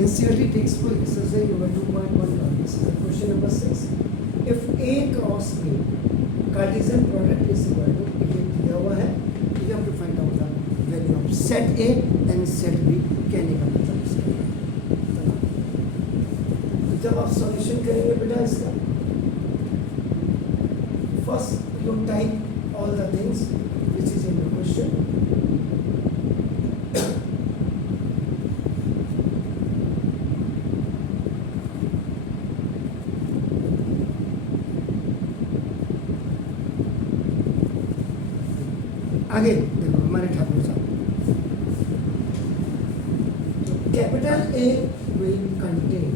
NCERT textbook exercise number 2.1. This is the question number 6. If A cross B Cartesian product is equal to, ये दिया हुआ है, you have to find out the value of set A and set B. कहने का मतलब इसका है. तो जब आप सॉल्यूशन करेंगे बेटा इसका, first you type all the things which is in the question. आगे देखो हमारे ठाकुर साहब, capital A will contain,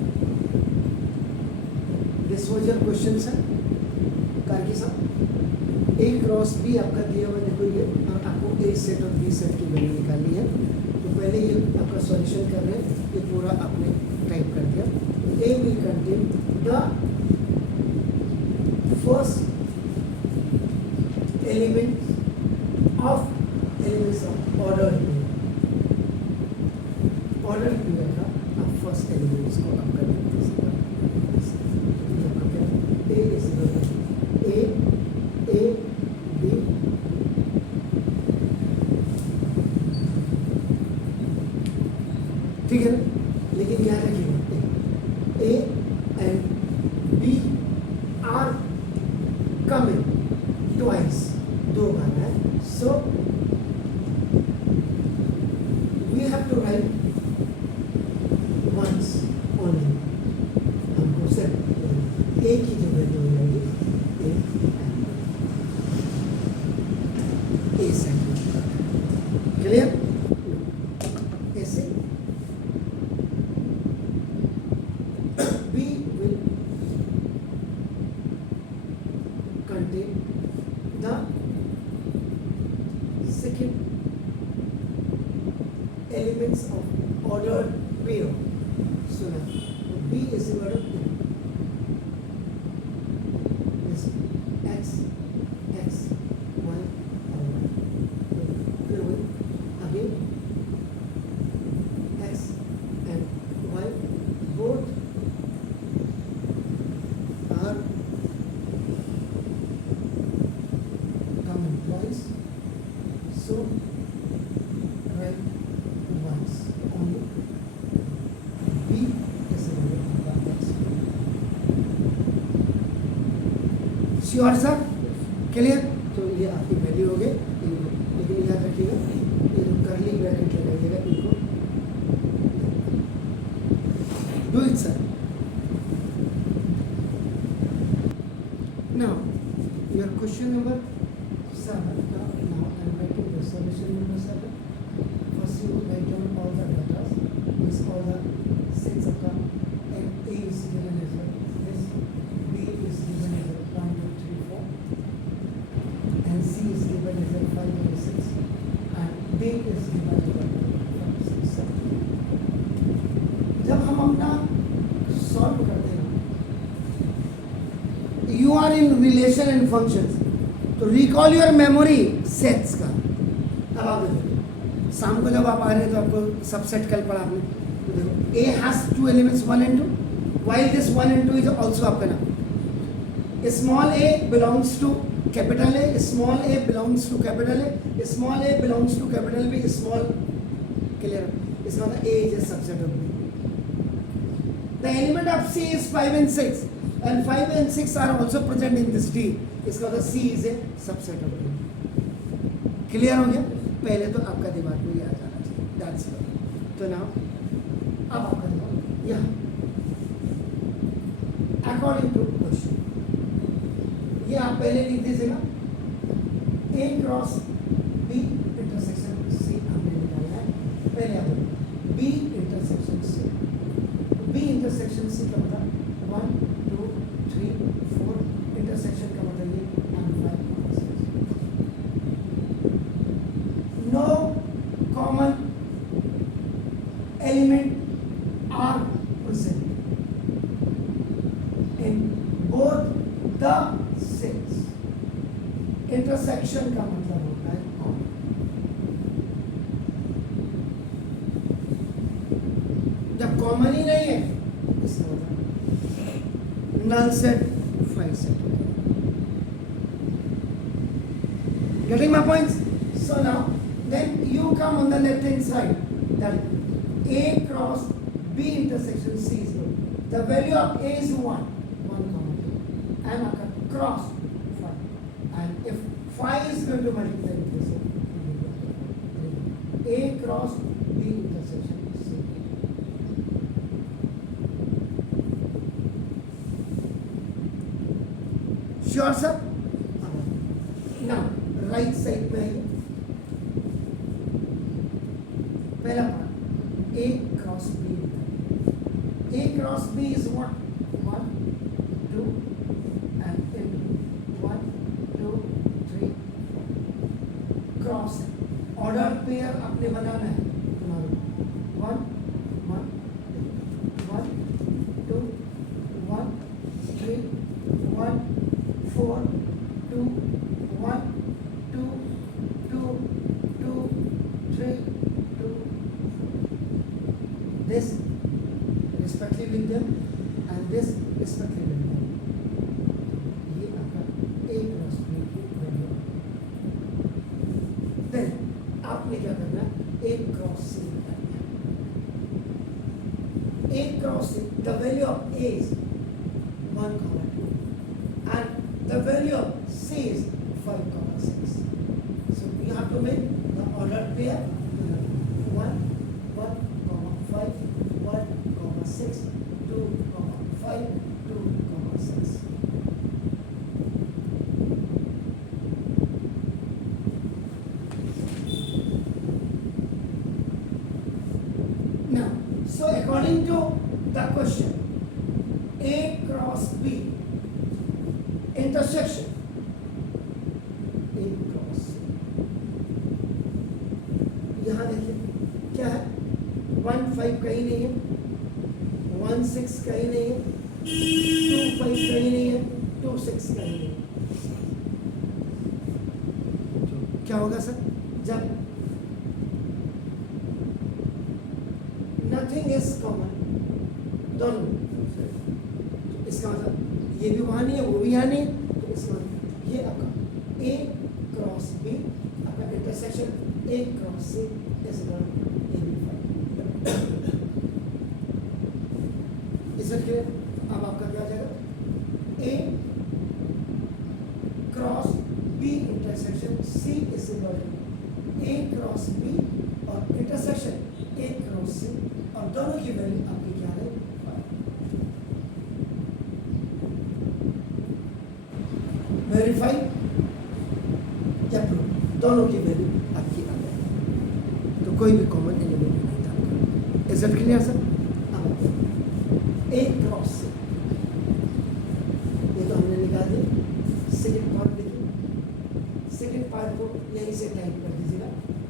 this was your question sir Karki साहब. ए क्रॉस बी आपका दिया हुआ, देखो ये आपको ए सेट और बी सेट की वैल्यू निकालनी है. तो पहले ये आपका सॉल्यूशन कर रहे हैं, ये पूरा आपने टाइप कर दिया. A will contain the first element of elements of order here. Order here का अब first elements को आप कर देते हैं. A is equal to A B. ठीक है ना? लेकिन याद रखिएगा A and B are coming twice, दो बार है. So we have to write once only. हमको सिर्फ एक ही जगह जो रहेगी ए सेट. क्लियर? ऐसे B will contain the second elements of ordered pair. So now B is equal to this x y और y. फिर वो again x and y both are common twice. So write once only. B is equal to x. Sure sir? Clear? तो ये आपकी वैल्यू हो गई. लेकिन याद रखिएगा ये जो कर्ली ब्रैकेट लगाइएगा इनको. Do it sir. Now your question number 7. Now I am writing the solution number 7. First you write down all the data. This all the sets of the, and A is given as this, B is given as 1, 2, 3, 4, and C is given as 5, 6, and D is given as 5, 6, 7. जब हम अपना सॉल्व करते हैं, you are in relation and functions. तो recall your memory sets का. अब आप देखो शाम को जब आप आ रहे हैं तो आपको सबसेट कल पढ़ा आपने. तो देखो ए हैज टू एलिमेंट्स 1 and 2, while this 1 and 2 is also आपका ना. Small A belongs to capital A, small A belongs to capital A, small A belongs to capital B, small. Clear? इसका मतलब A is a subset of B. The element of C is 5 and 6 and 5 and 6 are also present in this D. इसका मतलब C is a subset of D. Clear हो गया? पहले तो आपका दिमाग में ये आ जाना चाहिए. That's all. तो now अब आपका दिमाग यहाँ according to question, ये आप पहले लिख दीजिएगा. A cross B intersection C हमने निकालना है. पहले आप B intersection C. B intersection C का मतलब 1, 2, 3, 4 intersection का मतलब ये and 5. No common element are present in both the sets. Intersection का मतलब होता है common. जब कॉमन ही नहीं है, इसका मतलब null set 5 set. Getting my points? So now, then you come on the left hand side. That A cross B intersection C is good. The value of A is 1, 1 comma 2, and cross 5. And if 5 is going to multiply with this, A cross B intersection C. Sure, sir? Now, right side में आइए. पहला part A cross B. A cross B is what? 1, 2, and into 1, 2, 3. Cross. Order pair आपने बनाना है. 1, 1, 1, 2, 1, 3, 1, 4, 2, 1, 2, 2, 2, 3, 2. This respectively with them and this respectively with them. ये आपका A cross B की value. Then आपने क्या करना है? A cross C करना है. A cross C, the value of A is 1, 2, and the value of C is 5, 6. So you have to make the ordered pair 1, 1, 5, 1, 6, 2, 5, 2, 6. Now, so according to the question, A cross B intersection A cross C. यहाँ देखिए क्या है, 1, 5 कहीं नहीं है, 1, 6 कहीं नहीं है, 2, 5 कहीं नहीं है, 2, 6 कहीं नहीं है. क्या होगा सर? जब नथिंग इज कॉमन, दोनों, तो इसका मतलब ये भी वहाँ नहीं है, वो भी यहाँ नहीं है, तो इसका मतलब ये आपका A क्रॉस B, आपका intersection A cross C is not AB5. इसलिए अब आपका क्या हो जाएगा? A cross B intersection C is not A cross B और इंटरसेक्शन A क्रॉस C, और दोनों की वैल्यू आपकी क्या है? 5. वेरीफाई या प्रूव, दोनों की वैल्यू आपकी आ गई, तो कोई भी कॉमन एलिमेंट नहीं था. Is it clear sir? A cross C, ये तो हमने निकाल दिया. सेकेंड पार्ट देखिए, सेकेंड पार्ट को यहीं से टाइप कर दीजिएगा.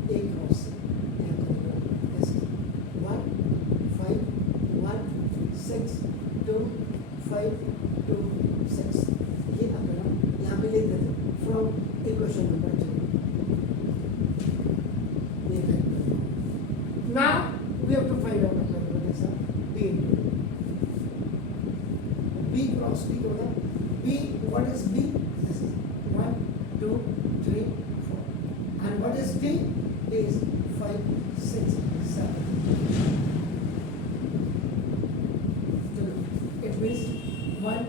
A cross C 1, 5, 1, 6, 2, 5, 2, 6. ये अपना यहाँ पे लिख देते from equation number 2. Now we have to find out what is B into B cross B होगा. B, what is B? This is 1, 2, 3, 4. And what is D? D is 5, 6, 7. It means 1,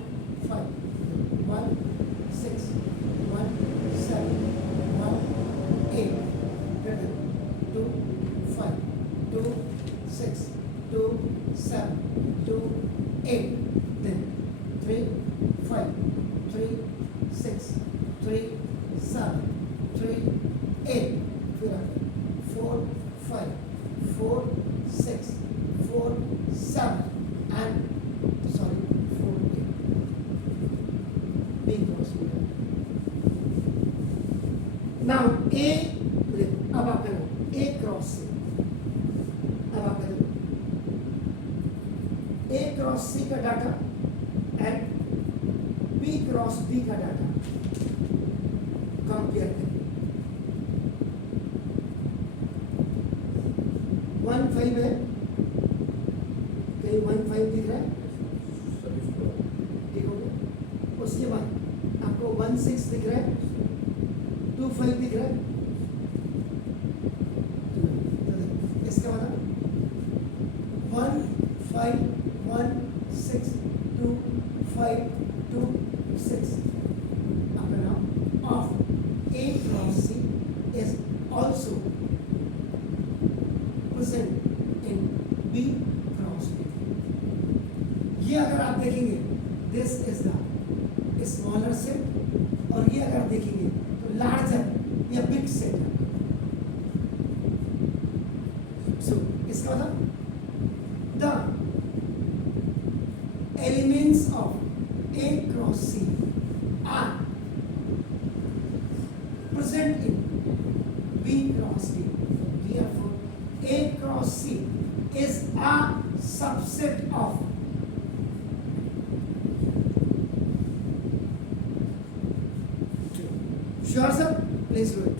5, 1, 6, 1, 7, 1, 8, 2, 5, 2, 6, 2, 7, 2, 8. Then 3, 5, 3, 6, 3, 7, 3, 8. फिर 4, 5, 4, 6, 4, 7, and sorry, 4, 8. B cross B. Now A, अब आप करो A cross C. अब आप करो A cross C का data and B cross B का data compare करें. 1, 5 है, कहीं 1 5 दिख रहा है, ठीक हो गया। उसके बाद आपको 1 6 दिख रहा है, 2 5 दिख रहा है, इसका मतलब 1 5 1 6 2 5 2 6 आपका नाम of A cross C is also present in B cross B. ये अगर आप देखेंगे this is the smaller set, और ये अगर देखेंगे तो larger या big set है। So इसका मतलब the elements of A cross C are present in B cross D. Therefore, A cross C is a subset of sure sir, please do it.